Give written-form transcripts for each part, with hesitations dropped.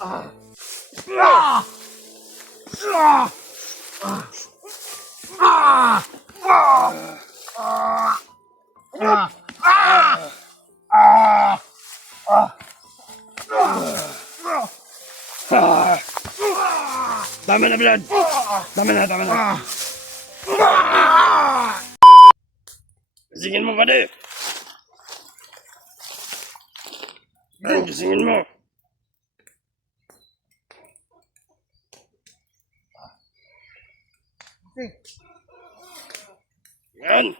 Dami na, Brad! Dami na! Gisingin mo, buddy! Gisingin mo! Yan!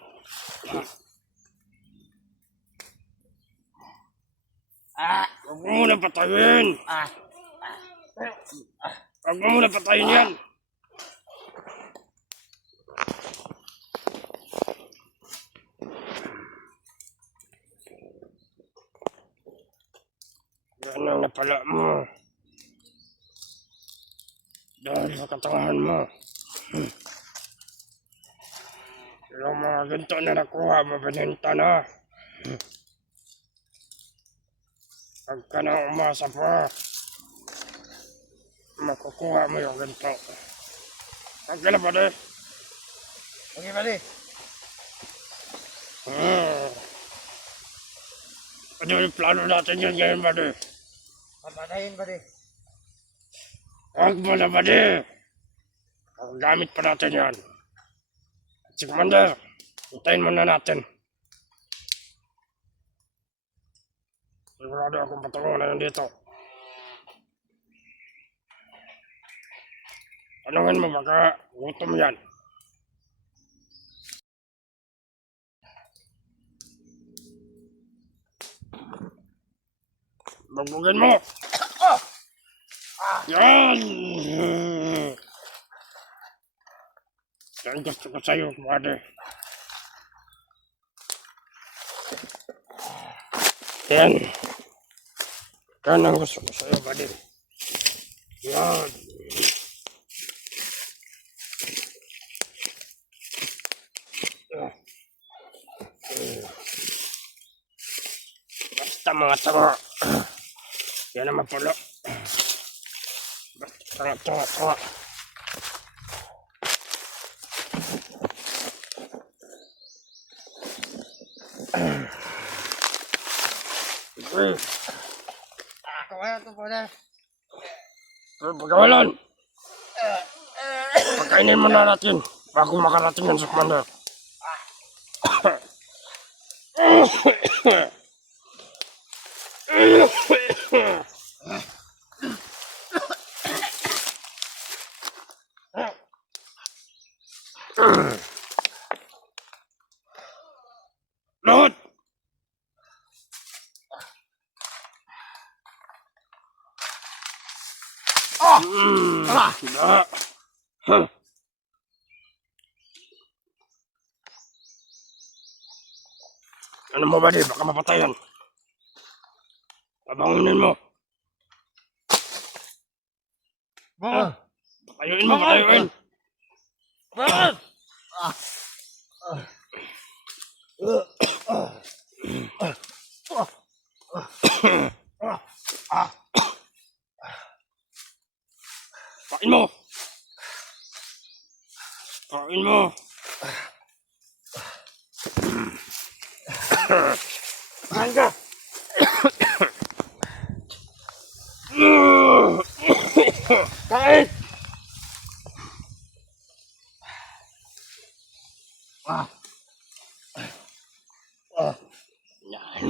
Huwag mo muna patayin! Huwag mo muna patayin yan! Yan ang napala mo. Dahil sa katangahan mo. Yung mga ganito na nakuha, mabinenta na. Huwag ka na umasa pa. Makukuha mo yung ganito. Huwag ka na, buddy. Okay, buddy. Ano yung plano natin yan ngayon, buddy? Papatayin, buddy. Huwag mo na, buddy. Ang gamit pa natin yan. Si Commander, hintayin muna natin. Sigurado akong patungo na yun dito. Tanungin mo baka gutom yan. Bagbugin mo! Yan! Yan gusto ko sa'yo, buddy. Yan. Yan ang gusto ko sa'yo, buddy. Yan. Basta mga tanga. Yan ang mapulo. Basta tanga. Kaya ito po na. Pagawalan! Pagkainin mo na natin bago makarating yan sa Commander. Lahat! Ano mo, buddy? Baka mapatayan. Pabangunin mo. Patayuin mo, patayuin. Pain mo. Pain mo. Hangga! Kain! Yan.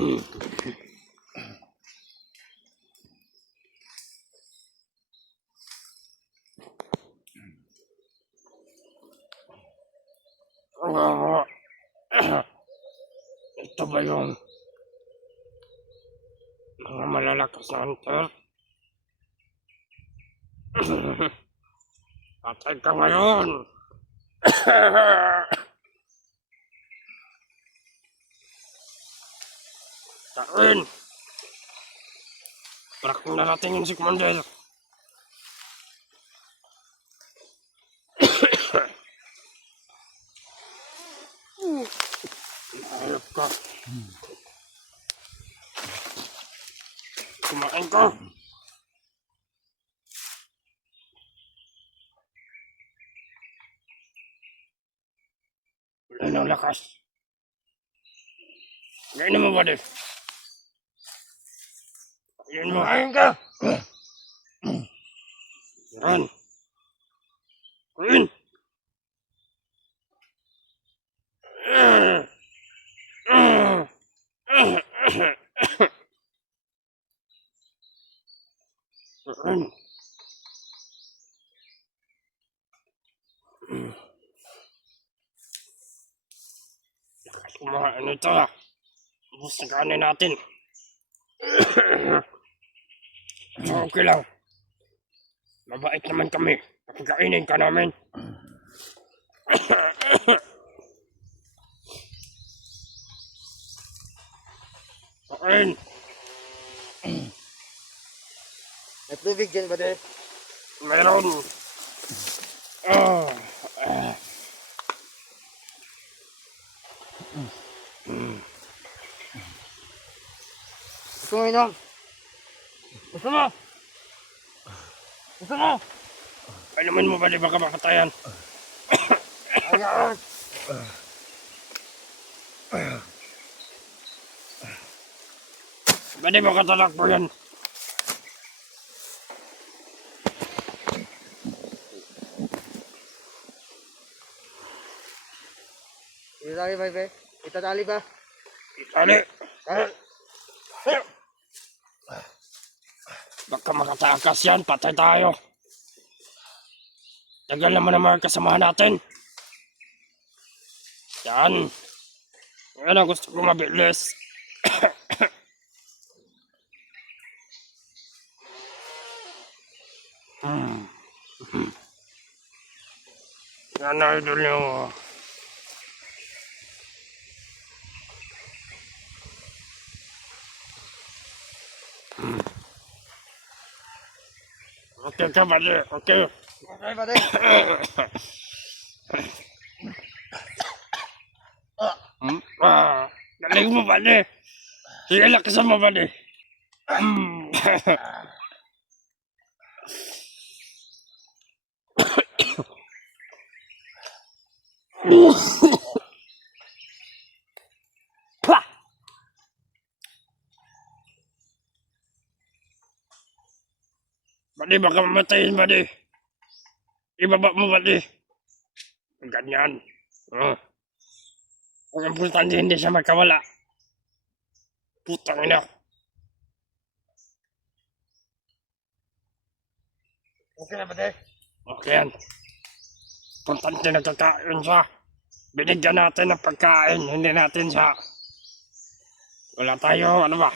Ito ba yung mga malalakas na hunter? Patay ka ngayon! Kain! Para kung naratingin si Commander. Ayop ka. Kumain ka. ng lakas. Kainin mo, buddy. Kainin mo. Kumain ka! Yan. Kain. Kain. Lakas kumain ito ah. Ubus na kanin natin. So, okay lang. Mabait naman kami. Pagkainin ka namin. Kain. May tubig dyan, buddy. Meron. Ah. Gusto mo inom? Gusto mo? Gusto mo? Inumin mo ba di baka makatayan? Ayan! Ba di baka talakbo yan? Itatali ba, be? Itatali ba? Itali. Ah, Baka makatakas yan. Patay tayo. Tagal naman ang mga kasamahan natin. Yan. Yan ang gusto ko mabilis. Yan idol nyo. Okay ka ba di? Okay. okay, buddy. Galing mo ba di? Sige lakasan mo ba di? Badi baka mamatayin badi. Ibaba mo badi. Ganyan. Ang importante hindi siya magkawala. Putang ina. Okay na, buddy. Okay yan. Importante nagkakain siya. Binigyan natin ng pagkain. Hindi natin siya. Wala tayo, ano ba?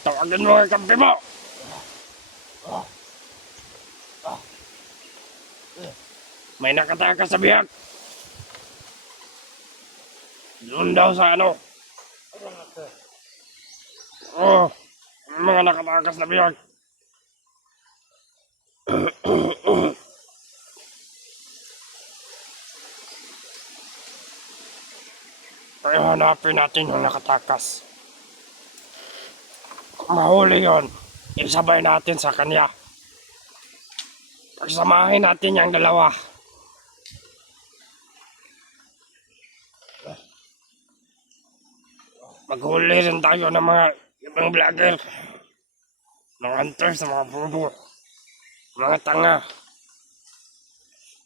Tawagin mo ang kampi mo. May nakatakas sa bihag. Doon daw sa ano. Oh, mga nakatakas na bihag. Kaya hanapin natin yung nakatakas. Kung mahuli yun, isabay natin sa kanya. Pagsamahin natin yung dalawa. Maghuli rin tayo ng mga ibang vlogger. Mga hunters, mga bubo. Mga tanga.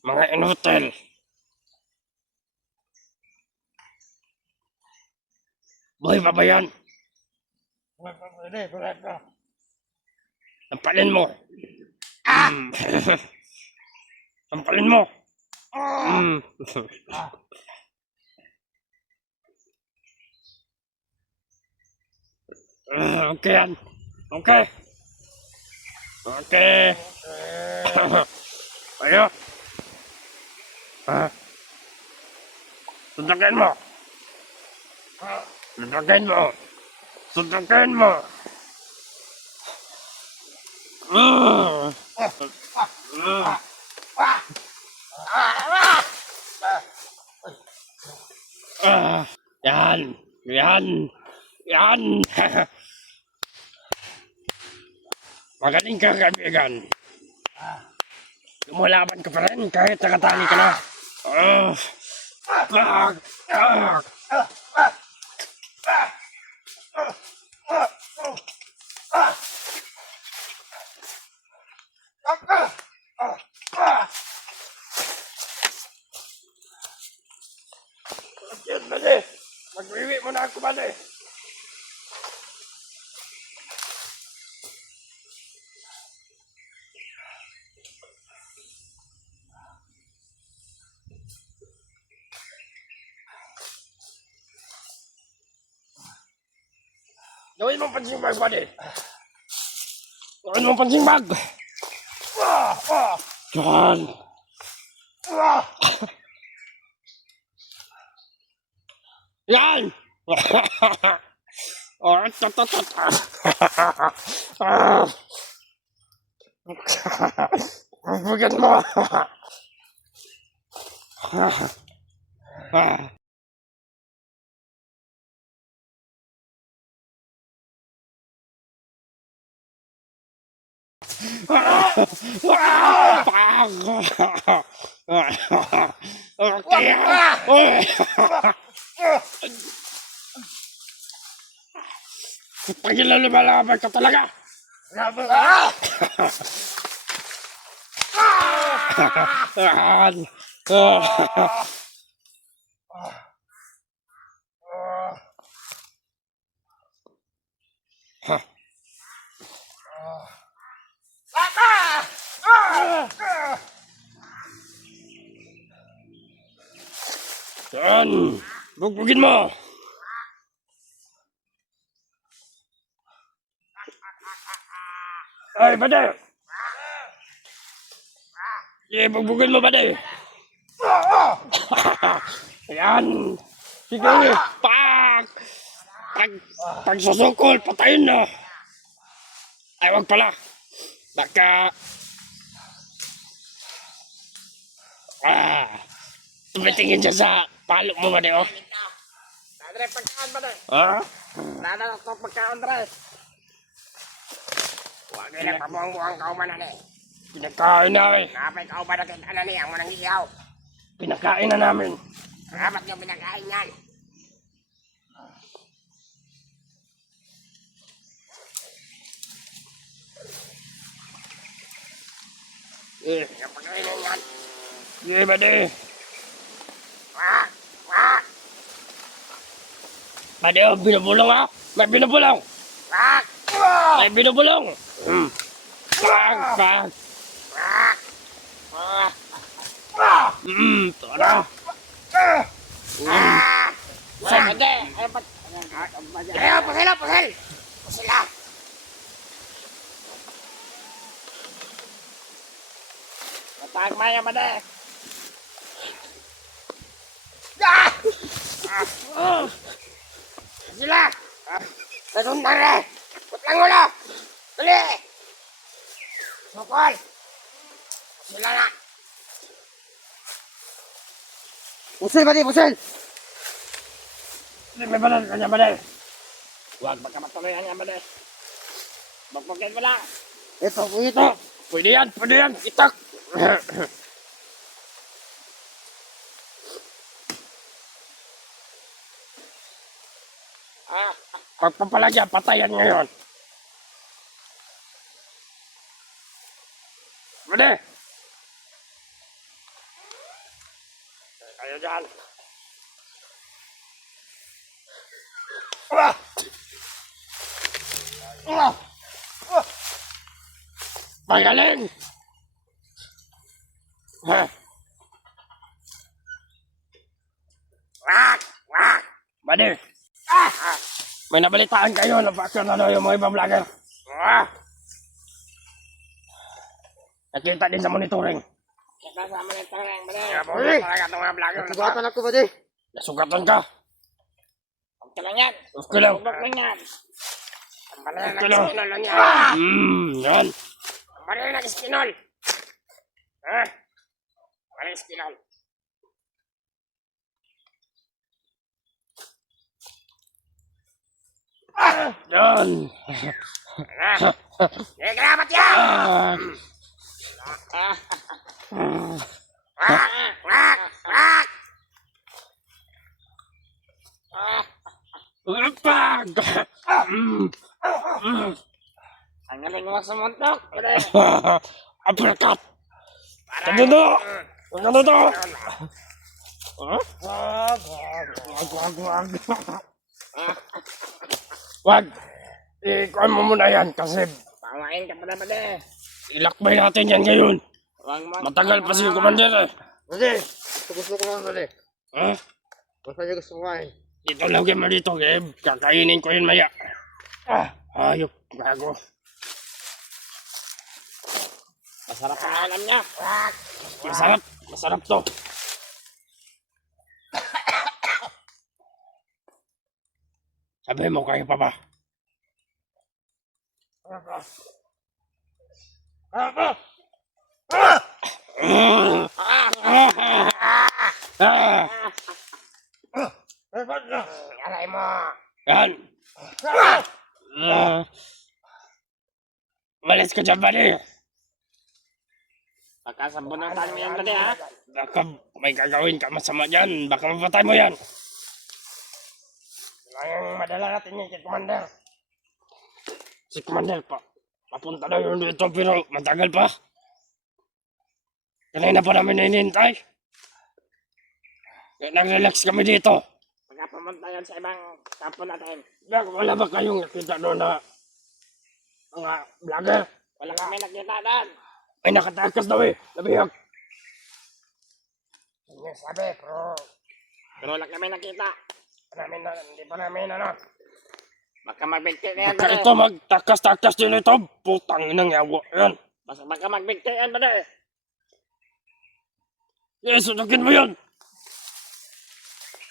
Mga inutil. Buhay pa ba yan? Buddy, buhay pa. Sampalin mo. Sampalin mo. Okay yan. Okay. Okay. Ayo. Sundakin mo. Sundakin mo. Sundakin mo. Yan. Yan. Yan. Magaling ka, kaibigan. Lumalaban ka pa rin kahit nakatali ka na. Ah! Ah! Ah! Yan, Bade! Mag-iwi mo na ako, Bade! Gawin mo pansing bag, Bade! Gawin mo pansing bag! Yan! Yan! Oh, tatatat! Bugyan mo! Pag lumalaban ka talaga! Yan! Bugbugin mo! Ay, Bade! Sige, bugbugin mo, Bade! Yan! Sige! Pag susukol, patayin na! Ay, wag pala! Baka... tumitingin siya sa palo mo, Bade, oh! Andre, pagkaan ba, Day? Ha? Nada na ito pagkaan, Andre. Huwag nila pamuang-buang kauman na ni. Pinakain na, eh! Kapay kauman na kita na ni, ang munang iyaw. Pinakain na namin! Dapat niyo pinakain yan. Yung pagkainin yan. Sige, Bade! Wah! Wah! Bade, oh, binubulong, ah! May binubulong! Wah! May binubulong! Pag! Wah! Tara! Hindi! Ay, ba't? Ayaw, pasila! Pasila! Pasila! Tagmaya, Bade. Pasila! Nasundan rin! Putlang ulo! Dali! Sukol! Pasila na! Pusil, Bade, pusil. May banal ka niya, Bade! Huwag magkamatuloyan yan, Bade. Magpagkait mo lang. Ito, Ito! Pwede yan! Pwede yan! Itak! Pagpapalagyan, patayan ngayon! Bade! Kayo dyan! Magaling! Wak! Wak! Bade! May nabalitaan kayo na bakit yung mga ibang vlogger. Nakita din sa monitoring. Kasama ng tarang, Bade. Uy! Talaga itong mga vlogger na to. Sugatan ako, Bade. Nasugatan ka. Okay lang yan. Okay lang. Huwag lang yan. Ang banal na Okay lang. iskinol lang yan. Yan. Ang banal na iskinol. Banal na iskinol. Yan. Hindi ka dapat yan. Ah. Pag! Ang galing mo sumuntok, bade. Uppercut! Ano to? Ano to? Wag! Ikuha mo muna yan kasi Pangain ka pala, bade. ilakbay natin yan ngayon. Huwag mo. Matagal pa si Commander eh. Bade, gusto ko lang, bade. Ha? Basta niya gusto kumain. Dito lagay mo dito, Geb. Kakainin ko yun maya. Hayop. Gago. Masarap ang alam niya. Masarap. Masarap to. Sabi mo, kaya pa ba? Alay mo. Yan. Malis ka dyan, buddy. Pagkasabunutan mo yan, bade, ha? Baka may gagawin ka masama dyan. Baka mapatay mo yan. Kailangan madala natin yan kay Commander. Si Commander pa. Papunta na yun dito pero matagal pa. Kanina pa namin hinihintay. Kaya nag-relax kami dito. Pagka pumunta yan sa ibang kampo natin. Wala ba kayong nakita doon na mga vlogger? Wala kami nakita doon. May nakatakas daw eh. Nabihag. Hindi sabi, pero wala kami nakita. Hindi pa namin ano. Baka magbigti na yan, Baka bade. ito magtakas-takas din ito. Putang inang yawa yan. Baka magbigti yan, bade. Yes, sunugin mo yan.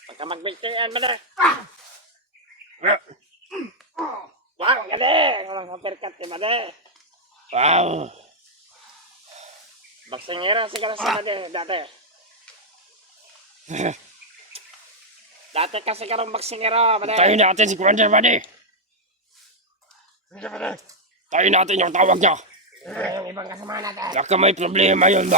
Baka magbigti yan, bade. Eh, Wow, galing! Walang uppercut ni bade. Wow. Baksingera siguro si bade, dati. Dati kasi karong baksingera, bade. Tayo natin si Commander, buddy. Tayo natin yung tawag niya. Yung ibang kasama natin. Baka may problema yun ba?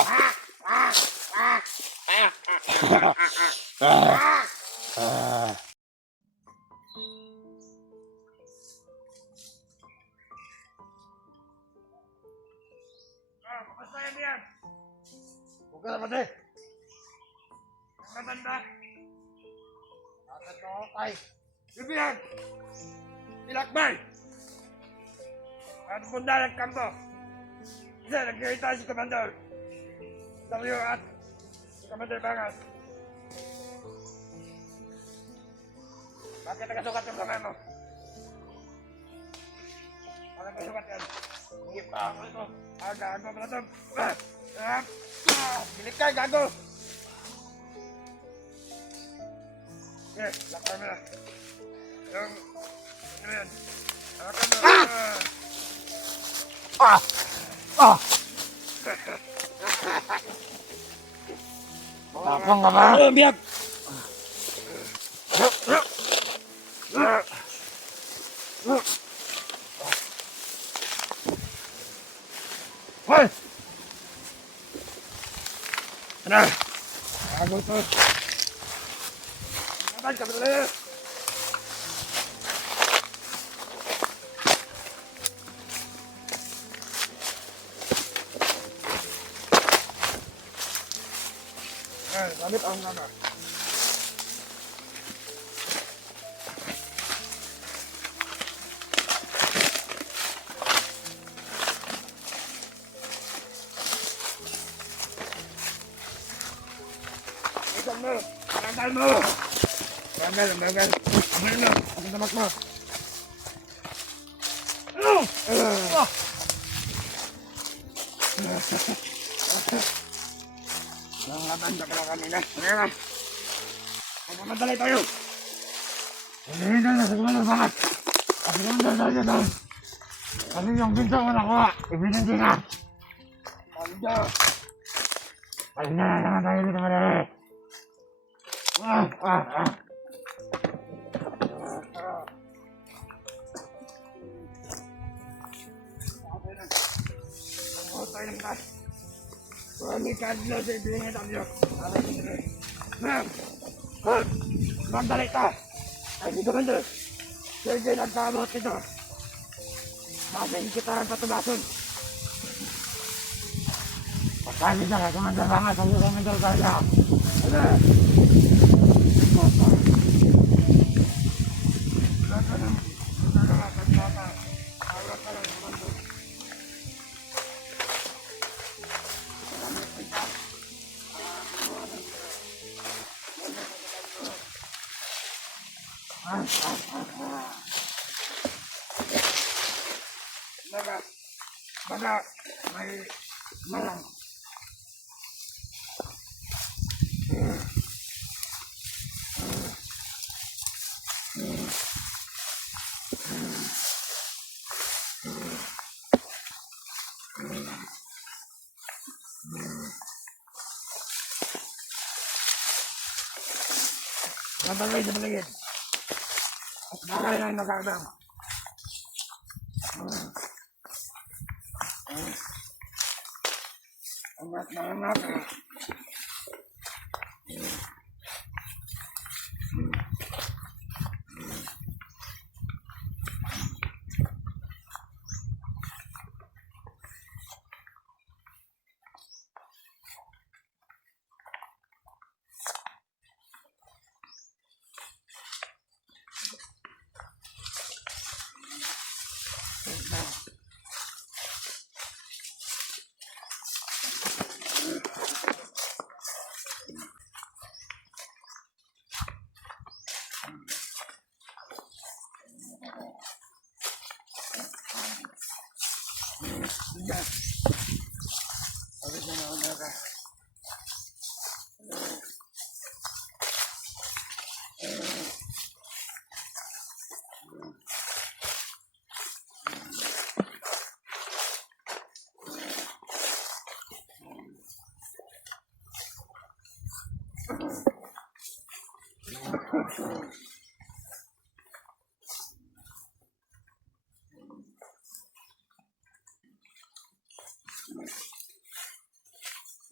Basta yan yan. Huwag ka na, bade. Matanda. Bakit ako, tay? Bibihan. Ilakbay. At punta ng kampo. Kasi nagkita si Commander. Tayo at si Commander Bangas. Bakit nagasukat yung kamay mo? Bakit nagasukat yan? Hindi pa ako ito. Gago pala ito. Bilik ka, gago! Okay, lakbay mo na. Yung... Ano yan? Hawakan mo. Tapang ka ba? Biyag! Hoy! Ano? Bago to. Laban ka pala. Gamit ang nama. Ikan mo. Tanggal mo. Bagal. Bagal mo. Ang damak mo. Laban ka pala kanina. Ngayon. Magmamadali tayo. Hindi na sa mga lahat. Ang ganda tayo doon. Ano yung binto mo nakuha? Ibinindi na. Ando. Ay na naman tayo dito madali. Tayo ng tayo. Kami kadlo sa ibigay tayo. Ma'am! Ma'am! Magdali ka! Ay, di Commander! Sige, nagkamot ito. Masin kita ang patubason. Pagkali ka, Commander Banga, sa iyo Commander Kaya. Ano? Baga, may malang. Nabalay sa paligid. At baka lang nagkakabang. Angat na anak.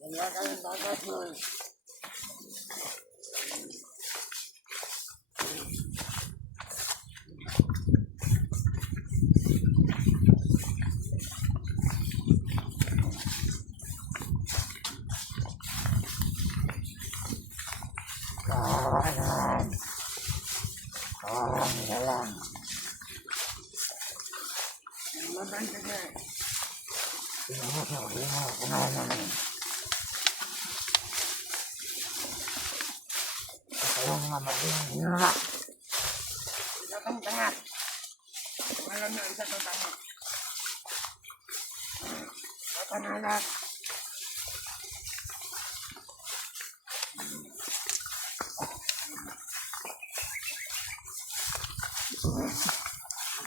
Wala kayong bagas mo. Kawanan. Kawanan na lang. Mabanta ka. Kumanan. Kaya nga maging nga. Isa kang tanga. Alam na, isa kang tanga. Kapanalat.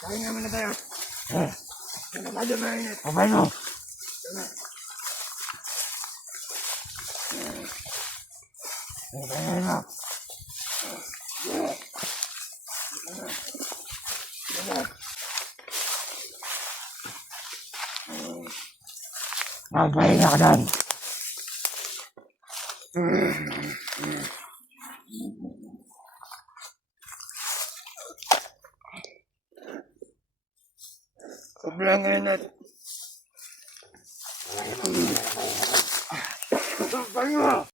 Kain naman na tayo. Ano ba dyan mainit? Abay mo. Abay mo. Magpahinga ka doon. Sobrang init. Pahinga!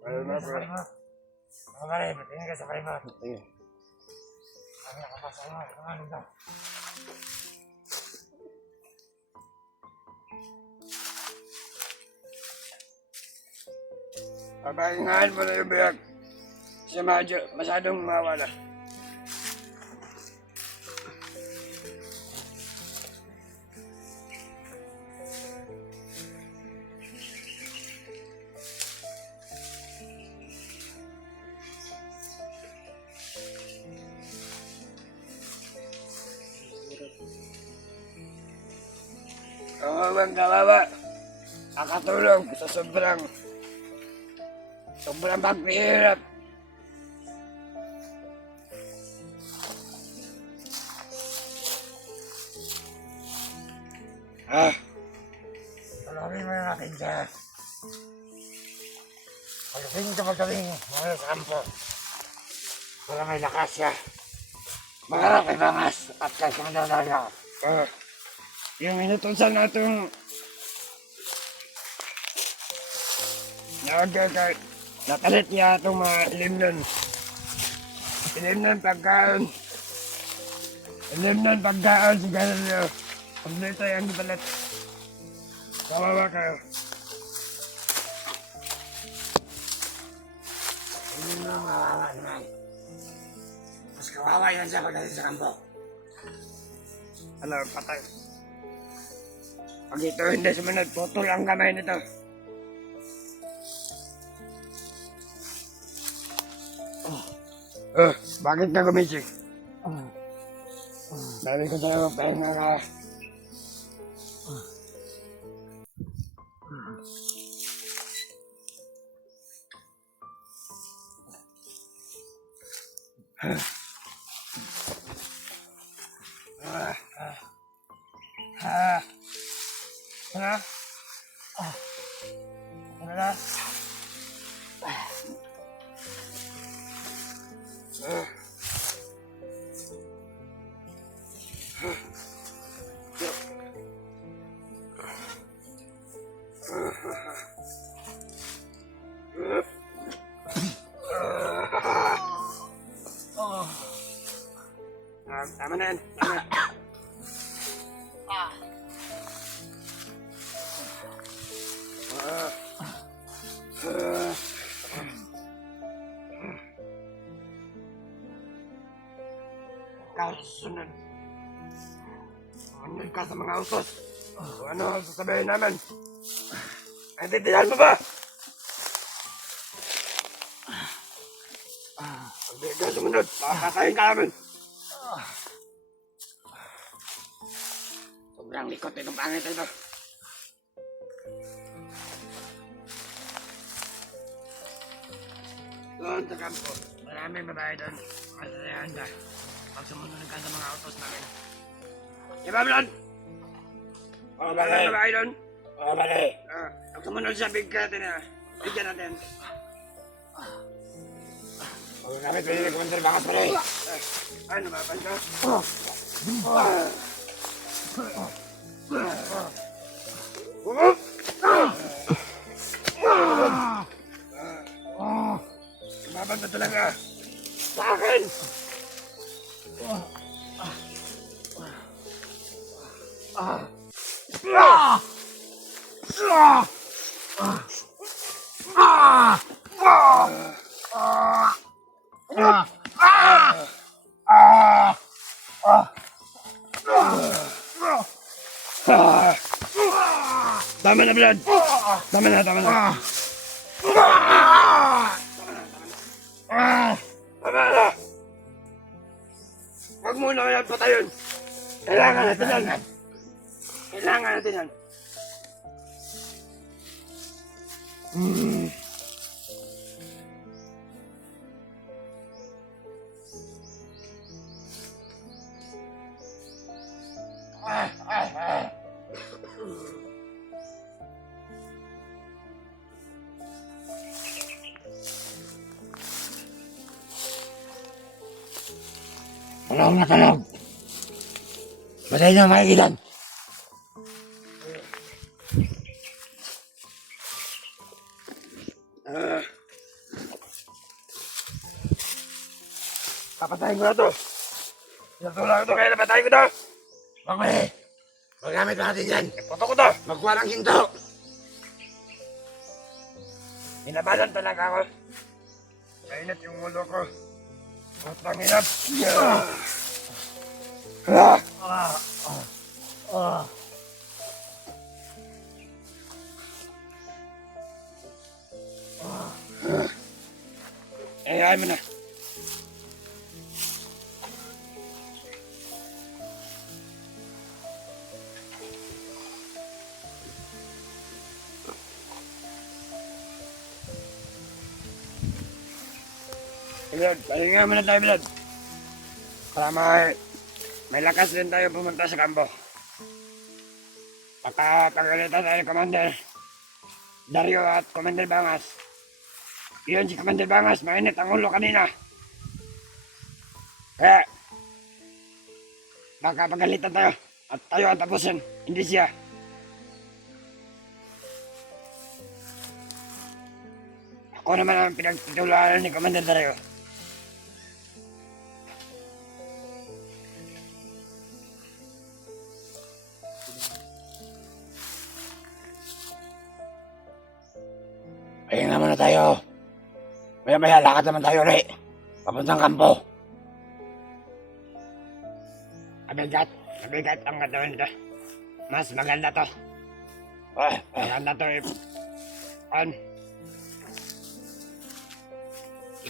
Ano na, bro? Mga pare, patingin ka sa kaiba. Ayun. Kami nakapasa mo. Ano daw? Papahingahan mo na yung biyak. Siya masyadong mawala. Kawawang kawawa. Nakatulong sa sobrang paghihirap. Alamin mo na natin siya. Pagdating sa magaling mga kampo. Para may lakas siya. Maharap ay bangas at kasi madadaya. Yung inutusan natong natalit niya itong mga ilim pagkaon si Galileo. Kompleto yung gibalat. Kawawa kayo. Hindi mo kawawa naman. Mas kawawa yan siya pagdating sa kampo. Ano, patay. Pag ito hindi sumunod, putol ang kamay nito. Bakit ka gumising? Sabi ko sa'yo, pahinga ka. Ano? Ano na? Tama na yan. Tama na. Ikaw susunod. Sumunod ka sa mga utos. Kung ano ang sasabihin namin. Naintindihan mo ba? Pag di ka sumunod, makakain ka namin. Sobrang likot itong pangit ito. Doon sa kampo, maraming babae doon. Masasayahan ka. Pag sumunod ka sa mga autos namin. Di ba, Blon? Oo, Maraming babae doon. Oo, bali. Pag sumunod siya, bigyan natin. Huwag namin pwede na kumantar bangas pala eh. Ay, nababan ka. Nababan na talaga. Sa akin. Tama na, Brad. Tama na. Tama na. Huwag muna kaya patayon. Kailangan natin yan. Kailangan natin yan. Tulog na tulog. Matay na maigilan. Papatayin ko na to. Pinatulang ito kaya napatayin ko to. Pagmali. Magamit pa natin yan. Ipoto ko to. Magkuha ng hinto. Hinabalan talaga ako. Mainit yung ulo ko. Putang hirap. Ayaw mo na. Bilod, pahinga muna tayo, Bilod. Para may lakas din tayo pumunta sa kampo. Pagkagalitan tayo ni Commander Dario at Commander Bangas. Yun si Commander Bangas, mainit ang ulo kanina. Kaya, baka pagalitan tayo at tayo ang tapusin, hindi siya. Ako naman ang pinagtitularan ni Commander Dario. Ayun naman na tayo. Maya-maya lakad naman tayo ulit. Papuntang kampo. Mabigat ang gagawin ko. Mas maganda to. Maganda to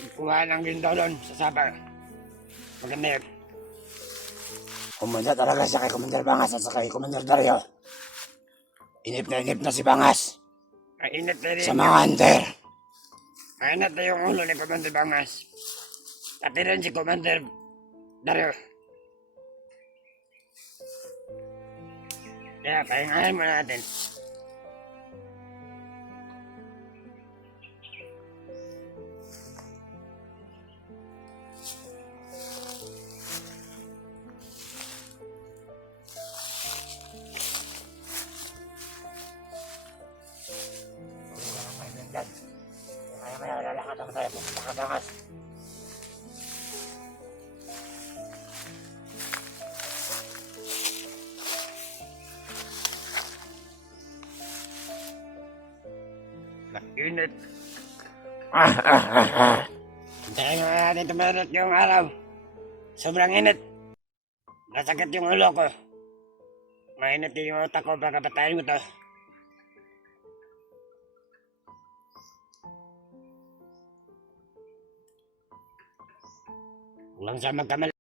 ikuha ng gindolon sa sabang. Maganda yun. Kumanda talaga siya kay Commander Bangas at sa kay Commander Dario. Inip na si Bangas. Mainit na rin. Sa mga hunter. Mainit na yung ulo ni Commander Bangas. Pati rin si Commander Dario. Kaya pahingahin mo natin. Maya-maya lalakad naman tayo papunta ka Bangas. Init. Hintayin mo natin tumarit yung araw. Sobrang init. Nasakit yung ulo ko. Mainit din yung utak ko baka patayin mo to. Huwag siya magkamali.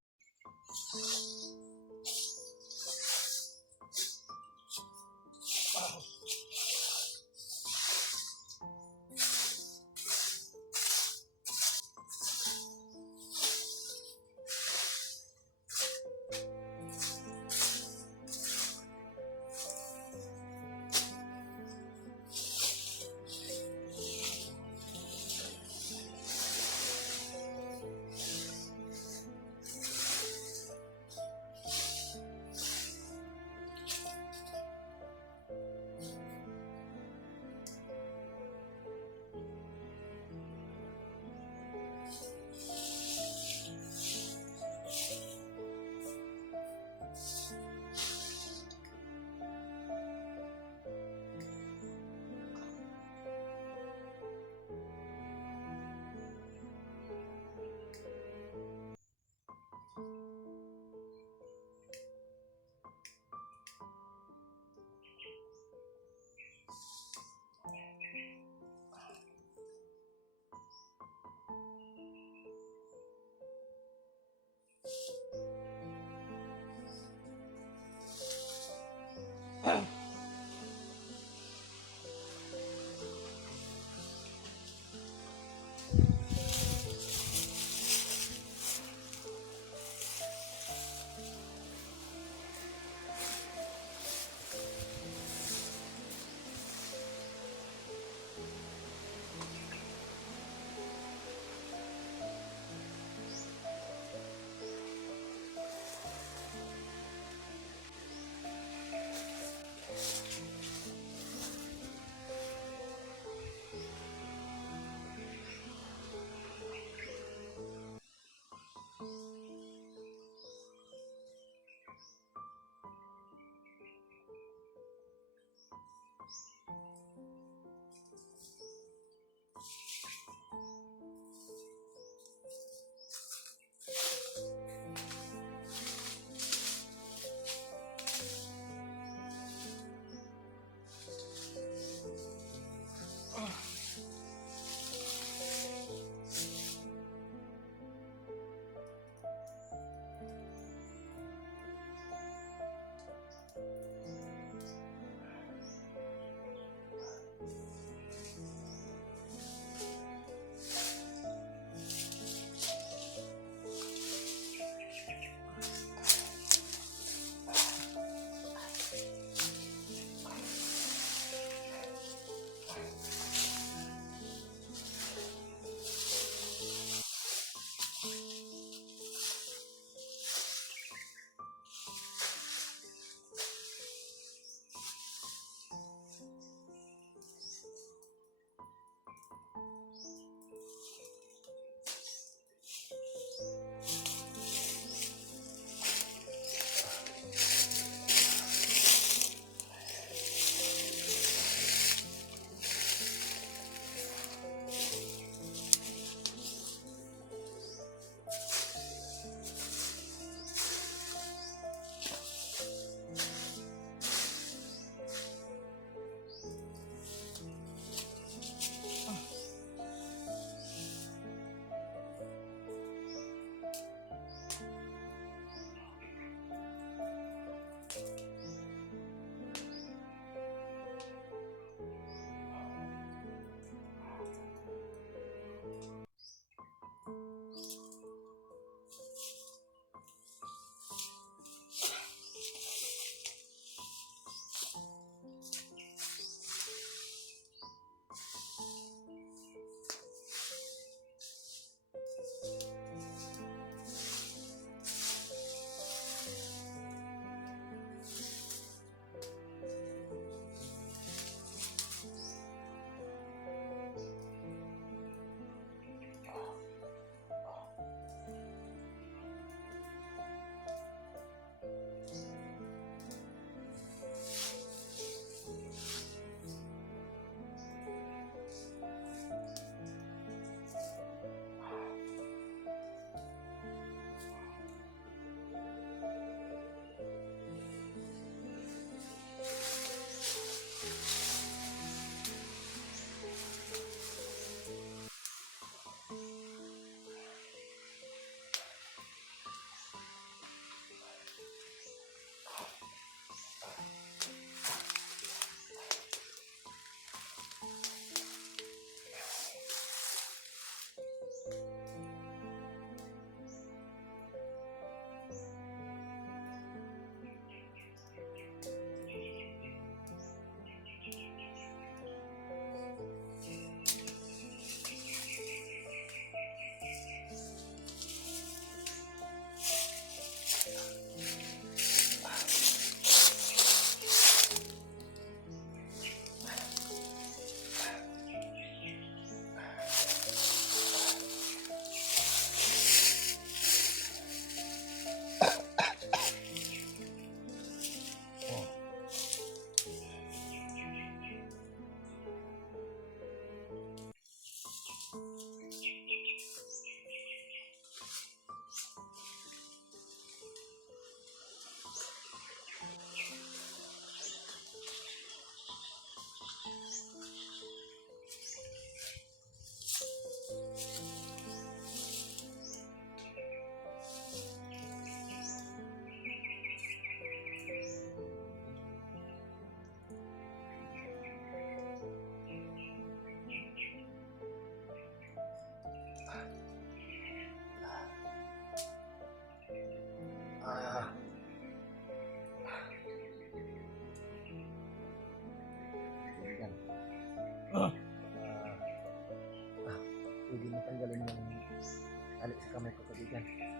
kaibigan.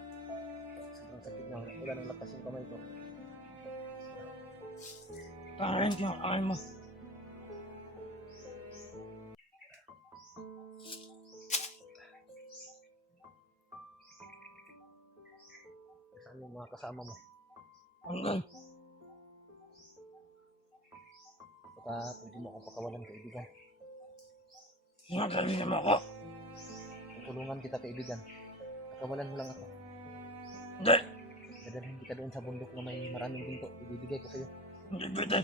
Sobrang sakit na. Wala nang lakas yung kamay ko. Kakain ka, kakain mo. Saan yung mga kasama mo? Hanggang. Baka pwede mo akong pakawalan, kaibigan. Sinasabi mo ako. Tutulungan kita, kaibigan. Pakawalan mo lang ako. Hindi. Dadalhin kita doon sa bundok na may maraming ginto. Ibibigay ko sa'yo. Hindi pwede.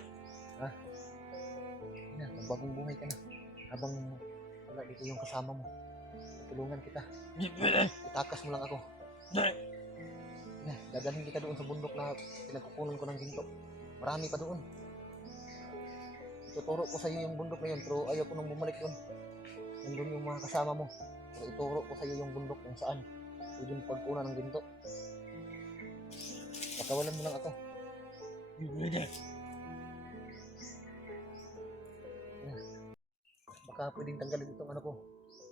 Na, magbagong buhay ka na. Habang wala dito yung kasama mo. Tutulungan kita. Hindi pwede. Itakas mo lang ako. Hindi. Na, dadalhin kita doon sa bundok na pinagkukunan ko ng ginto. Marami pa doon. Ituturo ko sa iyo yung bundok na yun, pero ayaw ko nang bumalik doon. Nandun yung mga kasama mo. Pero ituro ko sa iyo yung bundok kung saan pwede yung pagkunan ng ginto. Pakawalan mo lang ako. Hindi pwede. Baka pwedeng tanggalin itong ano ko.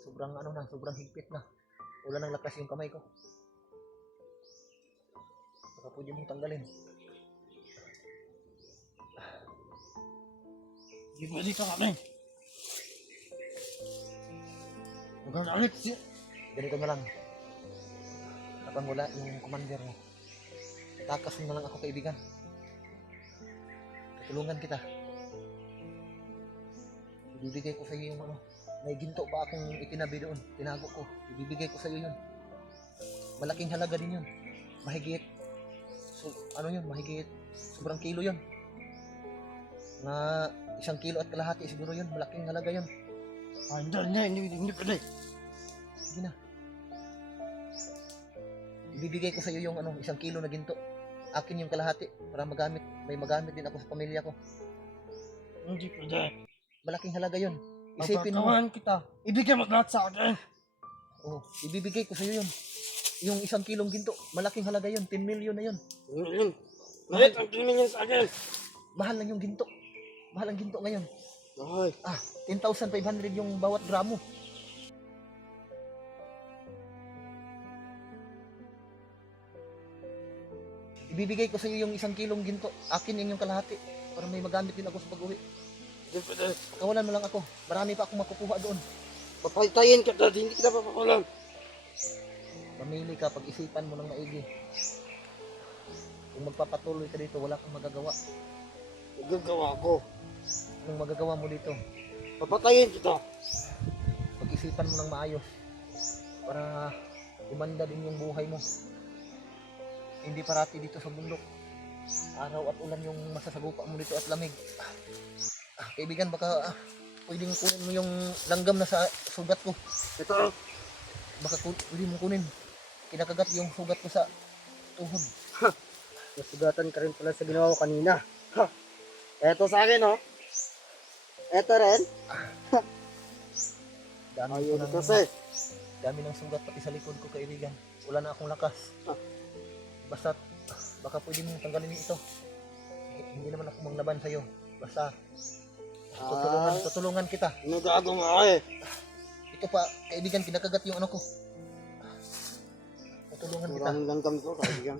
Sobrang higpit na. Wala nang lakas yung kamay ko. Baka pwede mong tanggalin. Hindi pwede ka kami. Magagalit siya. Ganito na lang. Habang wala yung commander mo, takas mo na lang ako, kaibigan. Tutulungan kita. Ibibigay ko sa iyo yung ano. May ginto pa akong itinabi doon. Tinago ko. Ibibigay ko sa iyo yun. Malaking halaga din yun. Mahigit. Mahigit. Sobrang kilo yun. Na 1 kilo at kalahati siguro yun. Malaking halaga yun. Hindi pwede. Sige na. Ibibigay ko sa iyo yung 1 kilo na ginto. Akin yung kalahati para magamit. May magamit din ako sa pamilya ko. Hindi pwede. Malaking halaga yun. Isipin mo. Pagkakawan kita. Ibigay mo lahat sa akin. Oh, ibibigay ko sa iyo yun. Yung 1 kilong ginto, malaking halaga yun. 10 million na yun. Lahat ang tingin sa akin. Mahal lang yung ginto. Mahal ang ginto ngayon. Ay. 10,500 yung bawat gramo. Ibibigay ko sa iyo yung 1 kilong ginto. Akin yung kalahati. Para may magamit din ako sa pag-uwi. Hindi pwede. Kawalan mo lang ako. Marami pa akong makukuha doon. Papaytayin ka dad. Hindi kita papakulam. Mamili ka, pag-isipan mo ng maigi. Kung magpapatuloy ka dito, wala kang magagawa. Nagagawa ko. Anong magagawa mo dito? Papatayin kita. Pag-isipan mo ng maayos. Para umanda din yung buhay mo. Hindi parati dito sa bundok. Araw at ulan yung masasagupa mo dito at lamig. Kaibigan, baka pwedeng kunin mo yung langgam na sa sugat ko. Ito. Baka pwede mo kunin. Kinakagat yung sugat ko sa tuhod. Nasugatan ka rin pala sa ginawa ko kanina. Eto sa akin, oh. Eto rin. Dami ko Kasi. dami ng sugat pati sa likod ko, kaibigan. Wala na akong lakas. Basta baka pwede mong tanggalin ito. Hindi naman ako manglaban sa'yo. Basta tutulungan kita. Nagagawa eh. Ito pa, kaibigan, kinakagat yung ano ko. Tutulungan kita. Maraming langgam ko, kaibigan.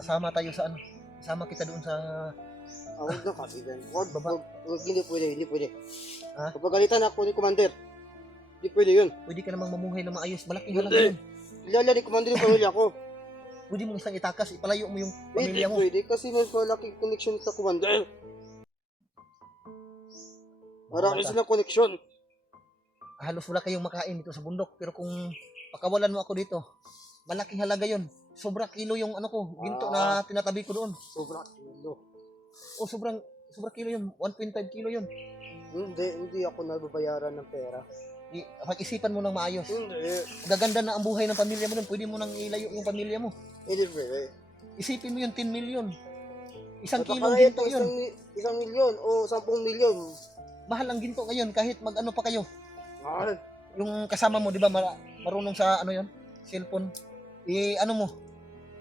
Sasama tayo sa ano. Sasama kita doon sa... Huwag na, kaibigan. Baba. Hindi pwede. Ha? Papagalitan ako ni Commander. Hindi pwede yun. Pwede ka namang mamuhay na maayos. Malaking Hindi. halaga yun. Ilala ni Commander yung pamilya ko. Pwede mong isang itakas, ipalayo mo yung Hindi pamilya mo. pwede kasi may malaking connection sa Commander. Marami Basta, silang connection. halos wala kayong makain dito sa bundok. Pero kung pakawalan mo ako dito, malaking halaga yun. Sobra kilo yung ano ko, ginto na tinatabi ko doon. Sobrang kilo. O sobrang kilo yun, 1.5 kilo yun. Hindi ako nababayaran ng pera. Pag-isipan mo ng maayos. Hindi. Gaganda na ang buhay ng pamilya mo doon. Pwede mo nang ilayo yung pamilya mo. Hindi pwede. Isipin mo yun, 10 million. 1 kilong Napakalayo ginto ito, yun. 1 milyon o 10 milyon. Mahal ang ginto ngayon kahit mag-ano pa kayo. Mahal. Yung kasama mo, di ba, marunong sa ano yun? Cellphone. Ano mo?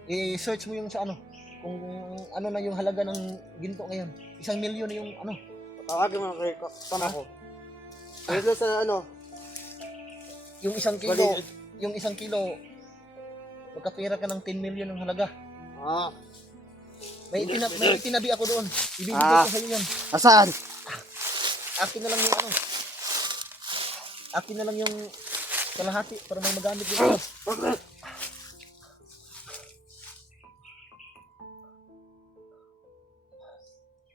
I-search mo yung sa ano. Kung ano na yung halaga ng ginto ngayon. 1 milyon na yung ano. Tawagin mo kay tama ko. Dito sa ano, Yung 1 kilo. Bali- Yung 1 kilo. magkapira ka ng 10 million ng halaga. Ah, May itinabi ako doon. Ibibigay Ah. ko sa iyo yun. asaan? Akin na lang yung ano. Akin na lang yung kalahati para may magamit dito.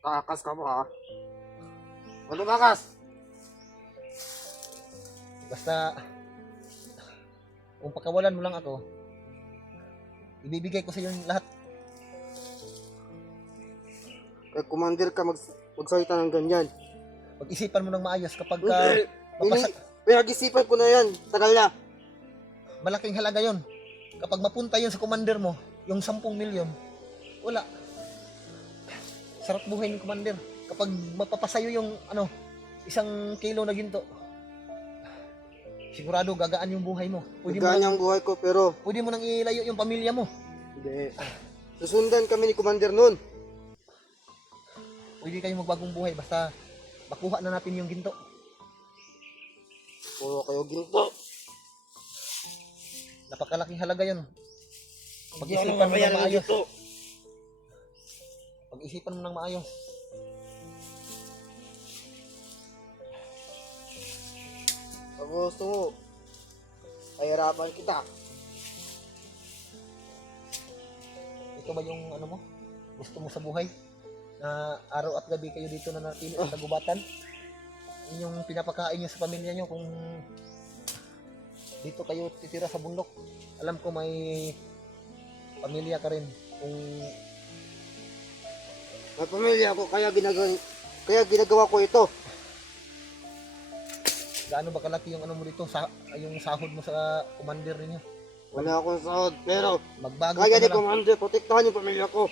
Takas ka mo ha? Ano bakas? Basta, kung pakawalan mo lang ako, ibibigay ko sa iyo yung lahat. Kaya commander ka magsalita ng ganyan. Pag-isipan mo ng maayos kapag Pinag-isipan ko na yan. Tagal na. malaking halaga yon. Kapag mapunta yun sa commander mo, yung 10 milyon, wala. Sarap buhay ng commander. Kapag mapapasayo yung 1 kilo na ginto, sigurado gagaan yung buhay mo. Gagaan ang buhay ko pero Pwede mo nang ilayo yung pamilya mo. hindi. Susundan kami ni commander noon. Pwede kayong magbagong buhay basta makuha na natin yung ginto. Puro kayo ginto. Napakalaking halaga yun. Pag-isipan mo ng maayos. Pag-isipan mo ng maayos. Pag gusto mo, pahirapan kita. Ito ba yung mo? Gusto mo sa buhay? Na araw at gabi kayo dito na natili sa tagubatan? Yun yung pinapakain nyo sa pamilya nyo kung dito kayo titira sa bundok. Alam ko may pamilya ka rin. Kung May pamilya ko kaya ginagawa ko ito. gaano ba kalaki yung mo dito, yung sahod mo sa commander ninyo? Wala akong sahod pero Magbago kaya ka ni na lang. commander protektahan yung pamilya ko.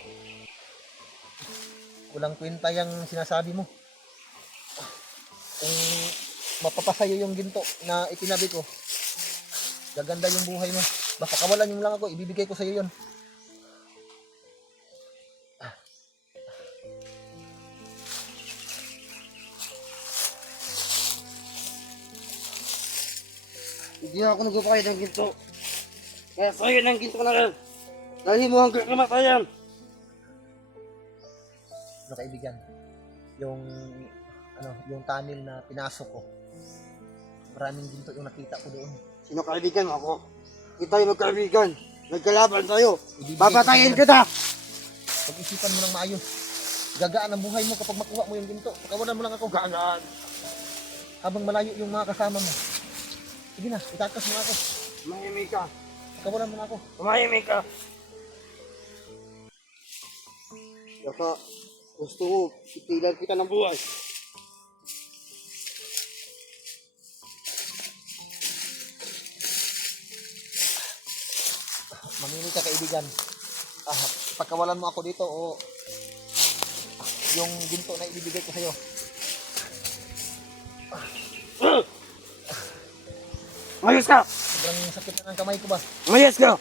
Walang kwenta yung sinasabi mo. Kung mapapasayo yung ginto na itinabi ko, gaganda yung buhay mo. Baka kawalan yung lang ako, ibibigay ko sa iyo yun. Hindi ako nagpapakay ng ginto. Kaya sa'yo ng ginto na lang. Dahil mo hanggang kamatayan. Kaibigan, yung yung tunnel na pinasok ko, maraming ginto yung nakita ko doon. Sino kaibigan mo ako? Kita tayo magkaibigan. Nagkalaban tayo. Ibibigay Babatayin ko sa'yo. kita. Pag-isipan mo ng maayos. Gagaan ang buhay mo kapag makuha mo yung ginto. Pakawalan mo lang ako. Gagaan. Habang malayo yung mga kasama mo. Sige na, itakas mo na ako. Mahimik ka. Pakawalan mo na ako. Mahimik ka. Baka gusto mo, itilan kita ng buhay. Mamili ka kaibigan. Pakawalan mo ako dito o yung ginto na ibibigay ko sa'yo. Mayos ka! Sobrang sakit na ng kamay ko ba? Mayos ka!